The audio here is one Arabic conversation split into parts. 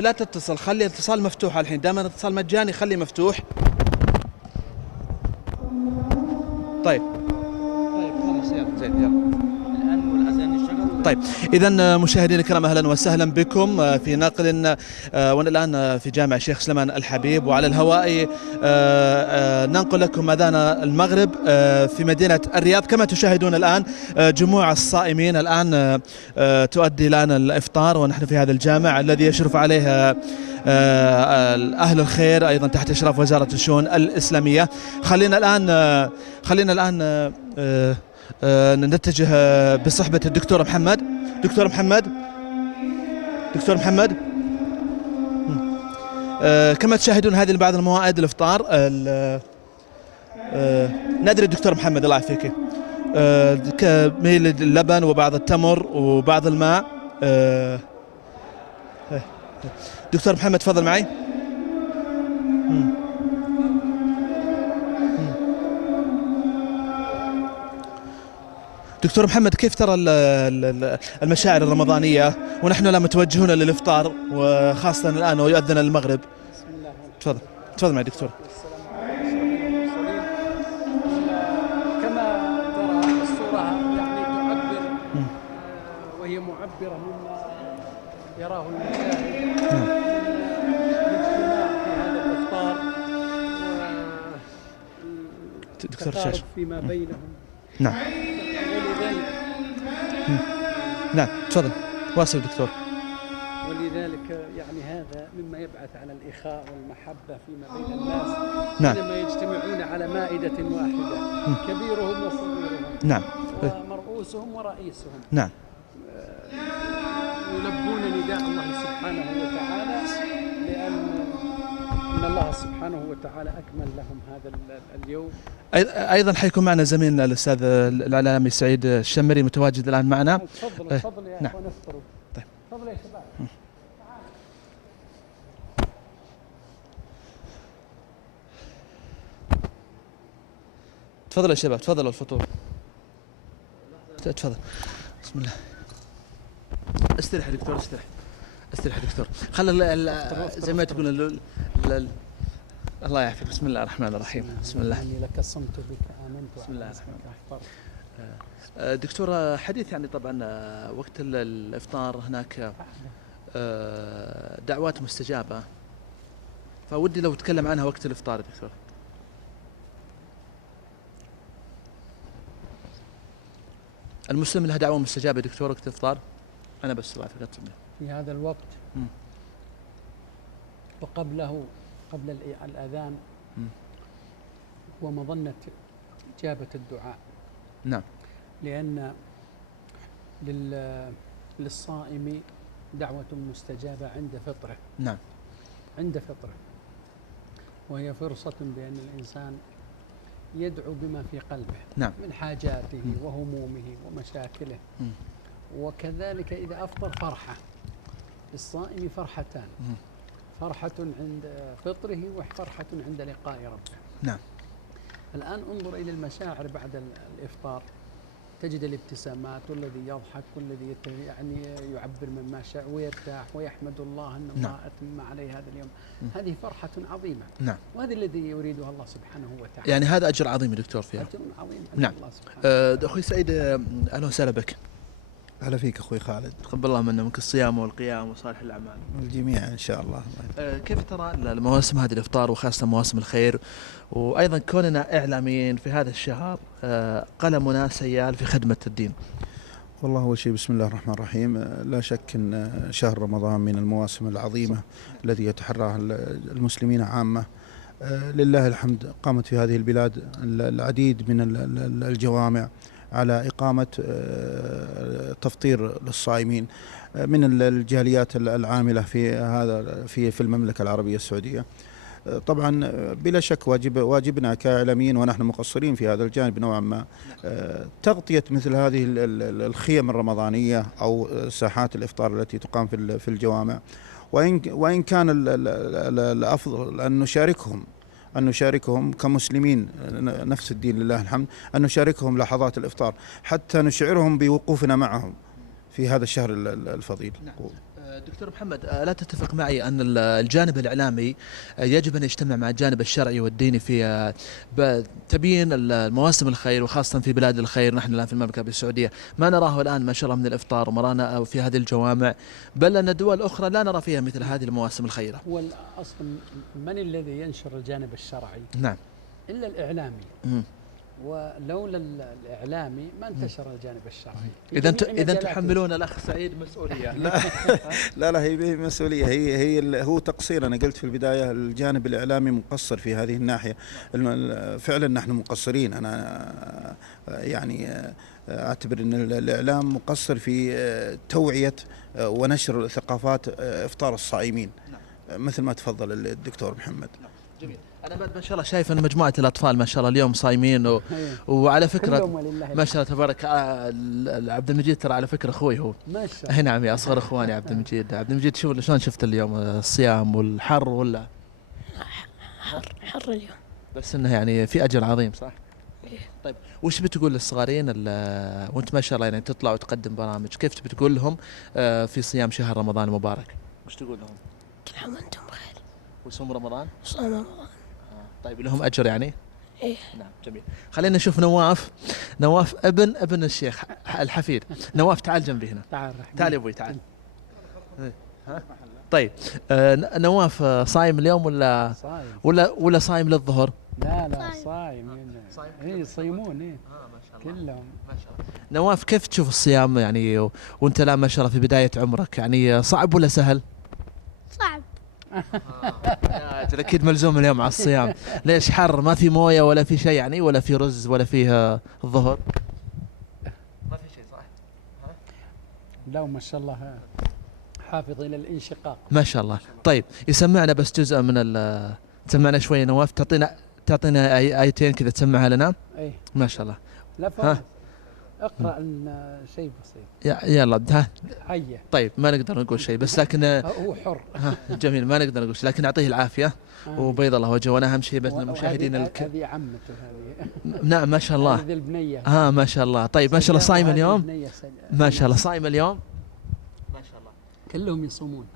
لا تتصل، خلي الاتصال مفتوح الحين، دائما الاتصال مجاني خليه مفتوح. طيب خلاص يلا زين يلا. الآن والأذان يشتغل. طيب إذا مشاهدينا الكرام أهلا وسهلا بكم في ناقل وأنا الآن في جامع الشيخ سليمان الحبيب، وعلى الهواء ننقل لكم أذان المغرب في مدينة الرياض. كما تشاهدون الآن جموع الصائمين الآن تؤدي الآن الإفطار، ونحن في هذا الجامع الذي يشرف عليه أهل الخير أيضا تحت إشراف وزارة الشؤون الإسلامية. خلينا الآن نتجه بصحبة الدكتور محمد. دكتور محمد كما تشاهدون هذه بعض الموائد الإفطار. ندري دكتور محمد الله يعافيك، كميل اللبن وبعض التمر وبعض الماء. دكتور محمد تفضل معي. دكتور محمد، كيف ترى المشاعر الرمضانية ونحن لا متوجهون للإفطار، وخاصة الآن ويؤذن المغرب؟ بسم الله. تفضل معي دكتور. كما ترى الصورة يعني تعبر وهي معبرة مما يراه المشاهد الاجتماع في هذا الإفطار دكتور والتقارب فيما بينهم. نعم ولذلك نعم تفضل واصل دكتور. ولذلك يعني هذا مما يبعث على الإخاء والمحبة فيما بين الناس. نعم. حينما يجتمعون على مائدة واحدة، كبيرهم وصغيرهم، نعم ومرؤوسهم ورئيسهم، نعم يلبون نداء الله سبحانه وتعالى، لأن الله سبحانه وتعالى أكمل لهم هذا اليوم. أيضا حيكون معنا زميلنا الأستاذ الإعلامي سعيد الشمري متواجد الآن معنا. تفضل يا أخوان افطروا. طيب تفضل يا شباب. تفضل يا شباب، تفضلوا الفطور. تفضل بسم الله. استريح يا دكتور، استريح يا دكتور. زي ما تقول الله يعافيك. بسم الله الرحمن الرحيم. بسم الله. إني لك صمت بك آمنت. بسم الله الرحمن الرحيم. دكتور، حديث يعني طبعا وقت الإفطار هناك دعوات مستجابة، فودي لو تكلم عنها وقت الإفطار يا دكتور. المسلم له دعوة مستجابة يا دكتور وقت الإفطار؟ أنا بس الله يعافيك في هذا الوقت وقبله، قبل الأذان، هو مظنة إجابة الدعاء. نعم. لأن للصائم دعوة مستجابة عند فطره. نعم. عند فطره، وهي فرصة بأن الإنسان يدعو بما في قلبه. نعم. من حاجاته وهمومه ومشاكله. وكذلك إذا أفطر فرحة. للصائم فرحتان، فرحة عند فطره وفرحة عند لقاء ربه. نعم. الآن انظر إلى المشاعر بعد الإفطار، تجد الابتسامات والذي يضحك والذي يعني يعبر مما شاء ويرتاح ويحمد الله أن الله أتم عليه هذا اليوم. هذه فرحة عظيمة. نعم. وهذا الذي يريده الله سبحانه وتعالى. يعني هذا أجر عظيم يا دكتور فيها. أجر عظيم عند نعم. الله سبحانه. أخوي سعيد أهلا وسهلا بك. أهلا فيك أخوي خالد. تقبل الله منا منك الصيام والقيام وصالح الأعمال. الجميع إن شاء الله. كيف ترى المواسم هذه الإفطار وخاصة مواسم الخير، وأيضا كوننا إعلاميين في هذا الشهر قلمنا سيال في خدمة الدين؟ والله أول شيء بسم الله الرحمن الرحيم، لا شك أن شهر رمضان من المواسم العظيمة التي يتحراها المسلمين عامة. لله الحمد، قامت في هذه البلاد العديد من الجوامع على إقامة تفطير للصائمين من الجاليات العاملة في هذا في المملكة العربية السعودية. طبعا بلا شك واجبنا كإعلاميين، ونحن مقصرين في هذا الجانب نوعا ما، تغطية مثل هذه الخيم الرمضانية أو ساحات الإفطار التي تقام في الجوامع. وإن كان الأفضل أن نشاركهم كمسلمين نفس الدين لله الحمد، أن نشاركهم لحظات الإفطار حتى نشعرهم بوقوفنا معهم في هذا الشهر الفضيل. نعم. دكتور محمد، لا تتفق معي أن الجانب الإعلامي يجب أن يجتمع مع الجانب الشرعي والديني في تبيين المواسم الخير، وخاصة في بلاد الخير. نحن الآن في المملكة العربية السعودية ما نراه الآن ما شاء الله من الإفطار ومرانا في هذه الجوامع، بل أن دول أخرى لا نرى فيها مثل هذه المواسم الخيرة. هو أصلا من الذي ينشر الجانب الشرعي؟ نعم. إلا الإعلامي. ولولا الإعلامي ما انتشر الجانب الشرعي. إذا تحملون الأخ سعيد مسؤولية. لا هي مسؤولية، هو تقصير. أنا قلت في البداية الجانب الإعلامي مقصر في هذه الناحية. فعلا نحن مقصرين. أنا يعني أعتبر أن الإعلام مقصر في توعية ونشر ثقافات إفطار الصائمين مثل ما تفضل الدكتور محمد. جميل. أنا بعد ما شاء الله شايف أن مجموعة الأطفال ما شاء الله اليوم صايمين وعلى فكرة ما شاء الله تبارك عبد المجيد ترى على فكرة أخوي هو ما شاء الله. نعم يا أصغر إخواني عبد المجيد. عبد المجيد شلون شفت اليوم الصيام والحر ولا؟ حر اليوم، بس إنه يعني في أجر عظيم صح؟ إيه. طيب وش بتقول للصغارين وأنت ما شاء الله يعني تطلع وتقدم برامج، كيف بتقول لهم في صيام شهر رمضان المبارك؟ وش تقول لهم؟ كل عام وأنتم بخير. وصوم رمضان؟ صوم رمضان. طيب لهم أجر يعني؟ إيه. نعم جميل. خلينا نشوف نواف ابن الشيخ الحفيد. نواف تعال جنبي هنا. تعال يا ابوي تعال. ها؟ طيب نواف صايم اليوم ولا صايم للظهر؟ لا صايم. ايه يصيمون ايه. ما شاء الله. كلهم ما شاء الله. نواف كيف تشوف الصيام يعني وانت لا ما شاء الله في بداية عمرك، يعني صعب ولا سهل؟ صعب. أكيد ملزوم اليوم على الصيام. ليش حر؟ ما في موية ولا في شيء يعني، ولا في رز ولا فيه الظهر؟ ما في شيء صح؟ لا ما شاء الله حافظ إلى الانشقاق ما شاء الله. طيب يسمعنا بس جزء من تسمعنا شوية نواف، تعطينا آيتين كذا تسمعها لنا. ايه ما شاء الله. لا فوز. اقرأ لنا شيء بسيط. يلا ها. حيه. طيب ما نقدر نقول شيء بس لكن هو حر. جميل ما نقدر نقول شيء لكن نعطيه العافية وبيض الله وجهه. وانا اهم شيء بس المشاهدين هذه عمته هذه. نعم ما شاء الله. هذه البنية. ما شاء الله. طيب ما شاء الله صايم اليوم. ما شاء الله صايم اليوم. ما شاء الله. كلهم يصومون.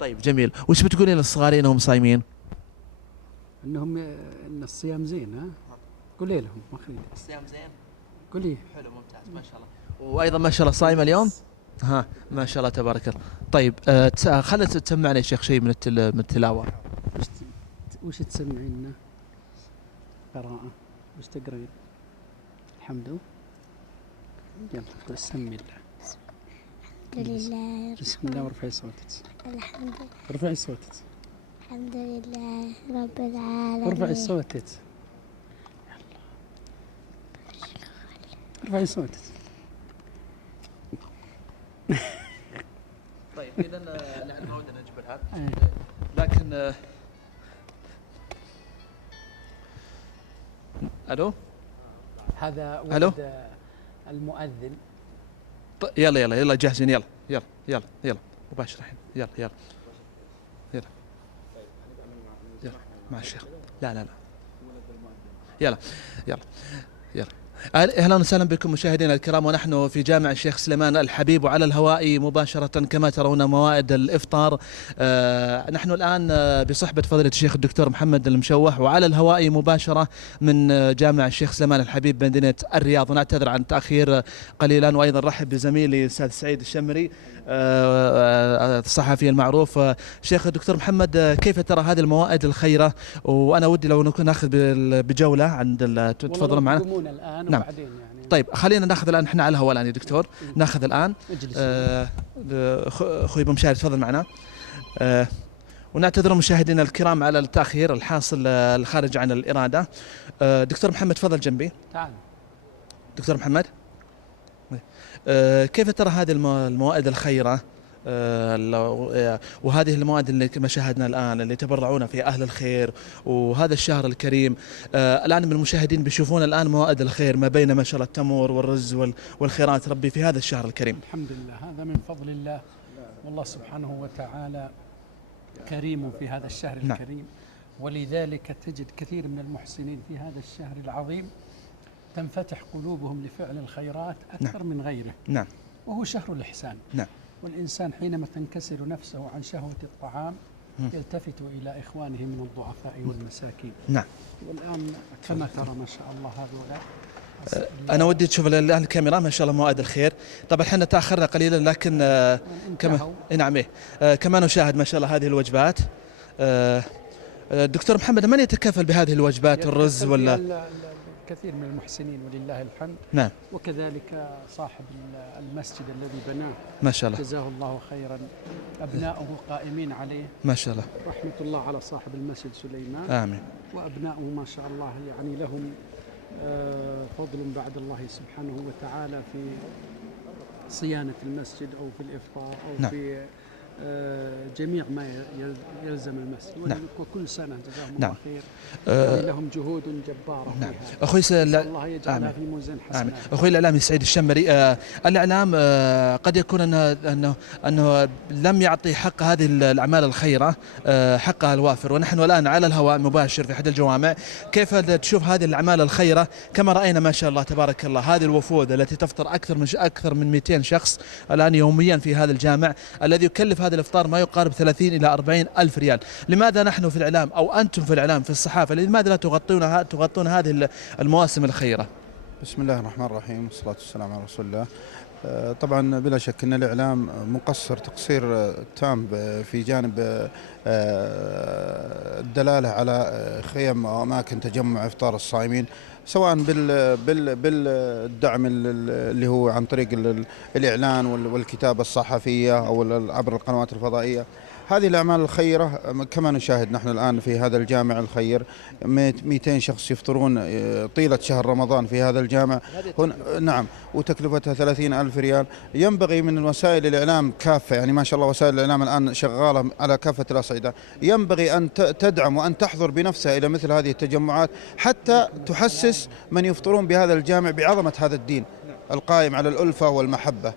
طيب جميل. وش بتقولين للصغارين وهم صايمين؟ ان الصيام زين. ها قولي لهم مخرج الصيام زين. قولي. حلو ممتاز ما شاء الله. وايضا ما شاء الله صايم اليوم. ما شاء الله تبارك الله. طيب خلنا تسمعنا يا شيخ شيء من التلاوة. وش تسمعين لنا؟ قراءة. وش تقرين؟ الحمد لله. يلا سمي الله. الحمد لله. بسم الله وارفعي صوتك. الحمد لله. ارفعي صوتك. الحمد لله رب العالمين. ارفعي صوتك. ارفعي صوتك. طيب اذا نعود نجبرها لكن الو هذا ولد المؤذن. يلا جاهزين. يلا مباشر الحين. يلا مع الشيخ. لا يلا اهلا وسهلا بكم مشاهدينا الكرام، ونحن في جامع الشيخ سليمان الحبيب وعلى الهواء مباشرة كما ترون موائد الإفطار. نحن الآن بصحبة فضيلة الشيخ الدكتور محمد المشوح وعلى الهواء مباشرة من جامع الشيخ سليمان الحبيب بمدينة الرياض، ونعتذر عن التأخير قليلا. وأيضا رحب بزميلي الأستاذ سعيد الشمري الصحفي المعروف. شيخ الدكتور محمد كيف ترى هذه الموائد الخيرة؟ وأنا ودي لو نكون ناخذ بجولة عند تفضل معنا. نعم. يعني طيب خلينا ناخذ الآن احنا على الهواء الآن يا دكتور. ناخذ الآن أخوي ابو مشاهد تفضل معنا. ونعتذر مشاهدينا الكرام على التأخير الحاصل الخارج عن الإرادة. دكتور محمد تفضل جنبي. تعال دكتور محمد. كيف ترى هذه الموائد الخيرة وهذه المواد اللي كما شاهدنا الآن اللي يتبرعون في أهل الخير وهذا الشهر الكريم؟ الآن من المشاهدين بيشوفون الآن موائد الخير ما بين ما شاء الله التمور والرز والخيرات ربي في هذا الشهر الكريم. الحمد لله هذا من فضل الله، والله سبحانه وتعالى كريم في هذا الشهر الكريم. ولذلك تجد كثير من المحسنين في هذا الشهر العظيم تنفتح قلوبهم لفعل الخيرات أكثر من غيره. نعم. وهو شهر الإحسان. نعم. والإنسان حينما تنكسر نفسه عن شهوة الطعام يلتفت إلى إخوانه من الضعفاء والمساكين. نعم. والآن كما ترى ما شاء الله هؤلاء. أنا ودي تشوف الآن الكاميرا ما شاء الله موائد الخير. طبعا احنا تأخرنا قليلا لكن كما نعم كما نشاهد ما شاء الله هذه الوجبات. دكتور محمد، من يتكفل بهذه الوجبات الرز ولا؟ كثير من المحسنين ولله الحمد. نعم. وكذلك صاحب المسجد الذي بناه ما شاء الله جزاه الله خيرا، أبناؤه قائمين عليه ما شاء الله. رحمة الله على صاحب المسجد سليمان. آمين. وأبناؤه ما شاء الله يعني لهم فضل بعد الله سبحانه وتعالى في صيانة المسجد أو في الإفطار أو نعم. في جميع ما يلزم المسجد. نعم. وكل سنة جزاهم نعم. الله خير. يعني لهم جهود جبارة. نعم. فيها. أخوي الله يجعلها في موزن حسنات. أخوي الإعلامي سعيد الشمري، الإعلام قد يكون أنه لم يعطي حق هذه الأعمال الخيرة حقها الوافر، ونحن الآن على الهواء مباشر في أحد الجوامع. كيف تشوف هذه الأعمال الخيرة؟ كما رأينا ما شاء الله تبارك الله هذه الوفود التي تفطر أكثر من 200 شخص الآن يوميا في هذا الجامع، الذي يكلف هذا الإفطار ما يقارب 30 إلى 40 ألف ريال. لماذا نحن في الإعلام أو أنتم في الإعلام في الصحافة لماذا لا تغطون هذه المواسم الخيرة؟ بسم الله الرحمن الرحيم، والصلاة والسلام على رسول الله. طبعا بلا شك أن الإعلام مقصر تقصير تام في جانب الدلالة على خيم وأماكن تجمع إفطار الصائمين، سواء بالدعم اللي هو عن طريق الإعلان والكتابة الصحفية أو عبر القنوات الفضائية. هذه الأعمال الخيرة كما نشاهد نحن الآن في هذا الجامع الخير 200 شخص يفطرون طيلة شهر رمضان في هذا الجامع. نعم، وتكلفتها 30 ألف ريال. ينبغي من وسائل الإعلام كافة، يعني ما شاء الله وسائل الإعلام الآن شغالة على كافة الأصعدة، ينبغي أن تدعم وأن تحضر بنفسها إلى مثل هذه التجمعات حتى تحسس من يفطرون بهذا الجامع بعظمة هذا الدين القائم على الألفة والمحبة.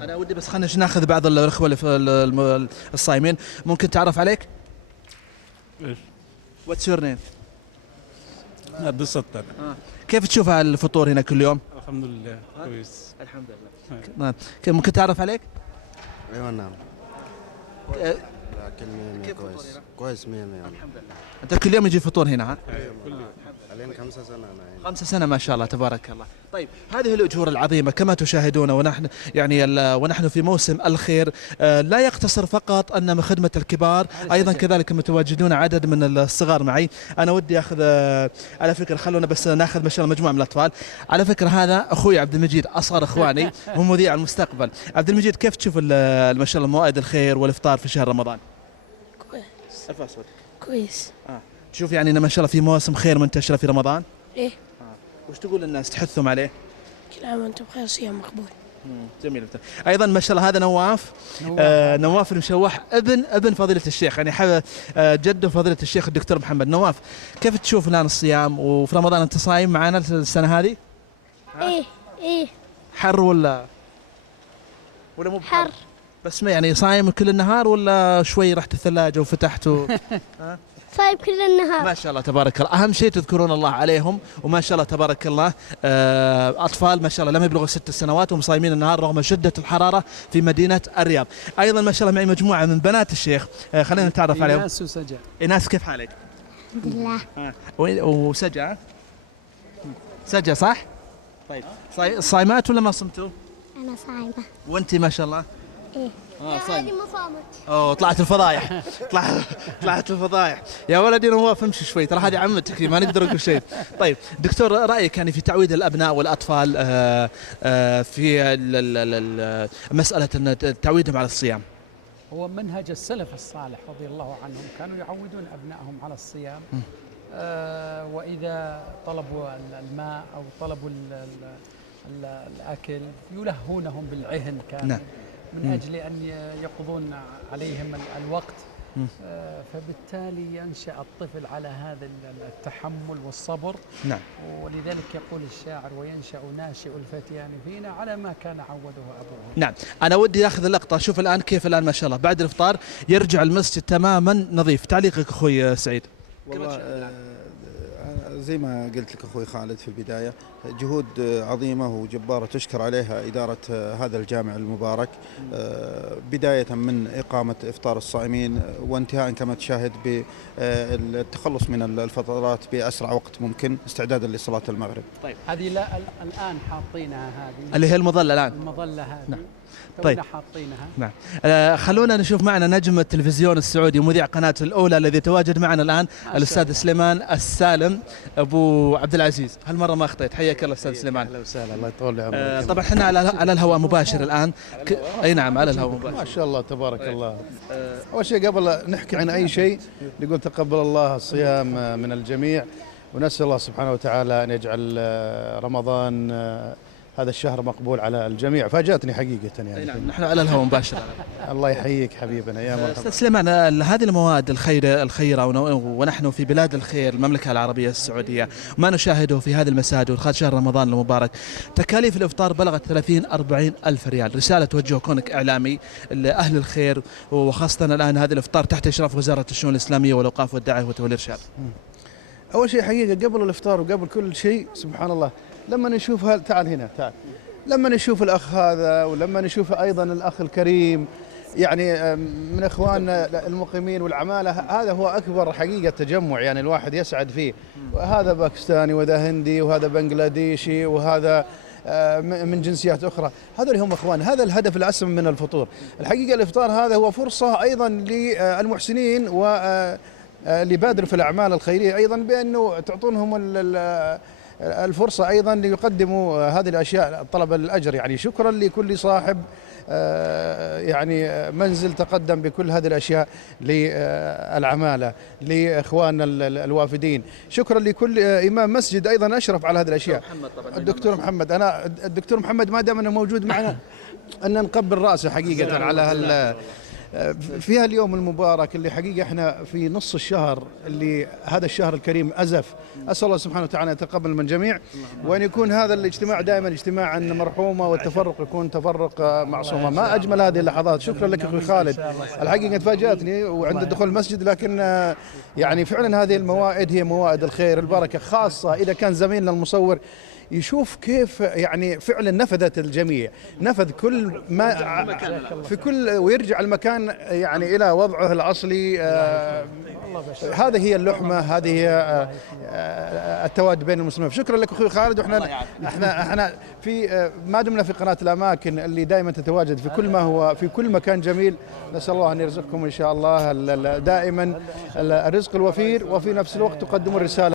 أنا ودي بس خلينا ناخذ بعض الأخوة الصايمين. ممكن تعرف عليك؟ ايش؟ What's your name؟ عبد الستار. كيف تشوف الفطور هنا كل يوم؟ الحمد لله كويس. الحمد لله. ممكن تعرف عليك؟ ايوه نعم. لكن كيف كويس كويس 100 الحمد لله. أنت كل يوم يجي فطور هنا ها؟ كل يوم. علينا 5 سنة أنا. 5 سنة ما شاء الله تبارك الله. طيب هذه الأجور العظيمة كما تشاهدون ونحن ونحن في موسم الخير، لا يقتصر فقط أن خدمة الكبار، أيضا كذلك متواجدون عدد من الصغار معي. أنا ودي أخذ على فكرة، خلونا بس ناخذ ما شاء الله مجموعة من الأطفال. على فكرة هذا أخوي عبد المجيد، أصغر إخواني، هو مذيع المستقبل. عبد المجيد، كيف تشوف ما شاء الله موائد الخير والإفطار في شهر رمضان؟ كويس. كويس. تشوف يعني ما شاء الله في مواسم خير منتشرة في رمضان؟ إيه. وش تقول للناس تحثهم عليه؟ كل عام وأنتم بخير، صيام مقبول. جميل. ايضا ما شاء الله هذا نواف. نواف المشوح ابن فضيله الشيخ، يعني جده فضيله الشيخ الدكتور محمد. نواف، كيف تشوف الان الصيام وفي رمضان انت صايم معنا السنه هذه؟ ايه حر ولا مو بحر؟ بس ما يعني صايم كل النهار ولا شوي رحت الثلاجه وفتحت صايم كل النهار. ما شاء الله تبارك الله. اهم شيء تذكرون الله عليهم، وما شاء الله تبارك الله اطفال ما شاء الله لم يبلغوا 6 سنوات وهم صايمين النهار رغم شده الحراره في مدينه الرياض. ايضا ما شاء الله معي مجموعه من بنات الشيخ، خلينا نتعرف عليهم. إيناس وسجا. إيناس، كيف حالك؟ الحمد لله. وسجا صح؟ طيب صايمات ولا ما صمتوا؟ أنا صايمة. وانت ما شاء الله؟ إيه. صايم. هذه ما صامت. اوه طلعت الفضايح. طلعت الفضايح. يا ولدي نواف امشي شوي، ترى هذه عمتك ما نقدر نقول شيء. طيب دكتور، رايك يعني في تعويد الابناء والاطفال في مساله تعويدهم على الصيام؟ هو منهج السلف الصالح رضي الله عنهم، كانوا يعودون أبنائهم على الصيام. وإذا طلبوا الماء أو طلبوا الأكل يلهونهم بالعهن كان. نعم. من أجل أن يقضون عليهم الوقت. فبالتالي ينشأ الطفل على هذا التحمل والصبر. نعم. ولذلك يقول الشاعر: وينشأ ناشئ الفتيان فينا على ما كان عوده أبوه. نعم. أنا ودي أخذ اللقطة. شوف الآن كيف الآن ما شاء الله بعد الإفطار يرجع المسجد تماما نظيف. تعليقك أخوي سعيد؟ والله زي ما قلت لك أخوي خالد في البداية، جهود عظيمة وجبارة تشكر عليها إدارة هذا الجامع المبارك، بداية من إقامة إفطار الصائمين وانتهاء كما تشاهد بالتخلص من الفطرات بأسرع وقت ممكن استعدادا لصلاة المغرب. طيب هذه لا الآن حاطينها هذه اللي هي المظلة الآن. المظلة هذه. نعم. طيب طيب. حاطينها. نعم. خلونا نشوف معنا نجم التلفزيون السعودي ومذيع قناة الأولى الذي تواجد معنا الآن، الأستاذ سليمان السالم أبو عبد العزيز. هالمرة ما أخطيت، حياك الله أستاذ سليمان. اهلا وسهلا، الله يطول عمرك. طبعا احنا على الهواء مباشر الآن. أي نعم على الهواء مباشر. ما شاء الله تبارك الله. أول شيء قبل نحكي عن أي شيء نقول تقبل الله الصيام من الجميع، ونسأل الله سبحانه وتعالى أن يجعل رمضان هذا الشهر مقبول على الجميع. فاجأتني حقيقة يعني. نعم نحن على الهواء مباشر. الله يحييك حبيبنا، يا مرحبا. أستاذ سليمان، هذه المواد الخيرة ونحن في بلاد الخير المملكة العربية السعودية وما نشاهده في هذه المساجد وخلال شهر رمضان المبارك، تكاليف الإفطار بلغت 30-40 ألف ريال. رسالة توجه كونك إعلامي لأهل الخير، وخاصة الآن هذا الإفطار تحت إشراف وزارة الشؤون الإسلامية والأوقاف والدعاية والإرشاد. أول شيء حقيقة قبل الإفطار وقبل كل شيء سبحان الله لما نشوف تعال هنا تعال، لما نشوف الأخ هذا ولما نشوف أيضا الأخ الكريم يعني من إخواننا المقيمين والعمالة، هذا هو أكبر حقيقة تجمع يعني الواحد يسعد فيه. وهذا باكستاني وهذا هندي وهذا بنغلاديشي وهذا من جنسيات أخرى، هذول هم إخوان. هذا الهدف الأسمى من الفطور. الحقيقة الإفطار هذا هو فرصة أيضا للمحسنين اللي بادروا في الأعمال الخيرية أيضا بأنه تعطونهم الفرصة أيضا ليقدموا هذه الأشياء طلب الأجر. يعني شكرا لكل صاحب يعني منزل تقدم بكل هذه الأشياء للعمالة، لإخواننا الوافدين. شكرا لكل إمام مسجد أيضا أشرف على هذه الأشياء. الدكتور محمد، أنا الدكتور محمد ما دام أنه موجود معنا أن نقبل رأسه حقيقة على في اليوم المبارك اللي حقيقة احنا في نص الشهر اللي هذا الشهر الكريم أزف. أسأل الله سبحانه وتعالى يتقبل من الجميع، وأن يكون هذا الاجتماع دائما اجتماعا مرحوما والتفرق يكون تفرق معصوما. ما أجمل هذه اللحظات. شكرا لك أخوي خالد، الحقيقة تفاجأتني وعند دخول المسجد، لكن يعني فعلا هذه الموائد هي موائد الخير البركة، خاصة إذا كان زميلنا المصور يشوف كيف يعني فعلا نفذت الجميع، نفذ كل ما في كل ويرجع المكان يعني إلى وضعه الأصلي. هذه هي اللحمة، هذه هي التواجد بين المسلمين. شكرا لك أخوي خالد. احنا في ما دمنا في قناة الأماكن اللي دائما تتواجد في كل ما هو في كل مكان جميل. نسأل الله أن يرزقكم إن شاء الله دائما الرزق الوفير، وفي نفس الوقت تقدموا الرسالة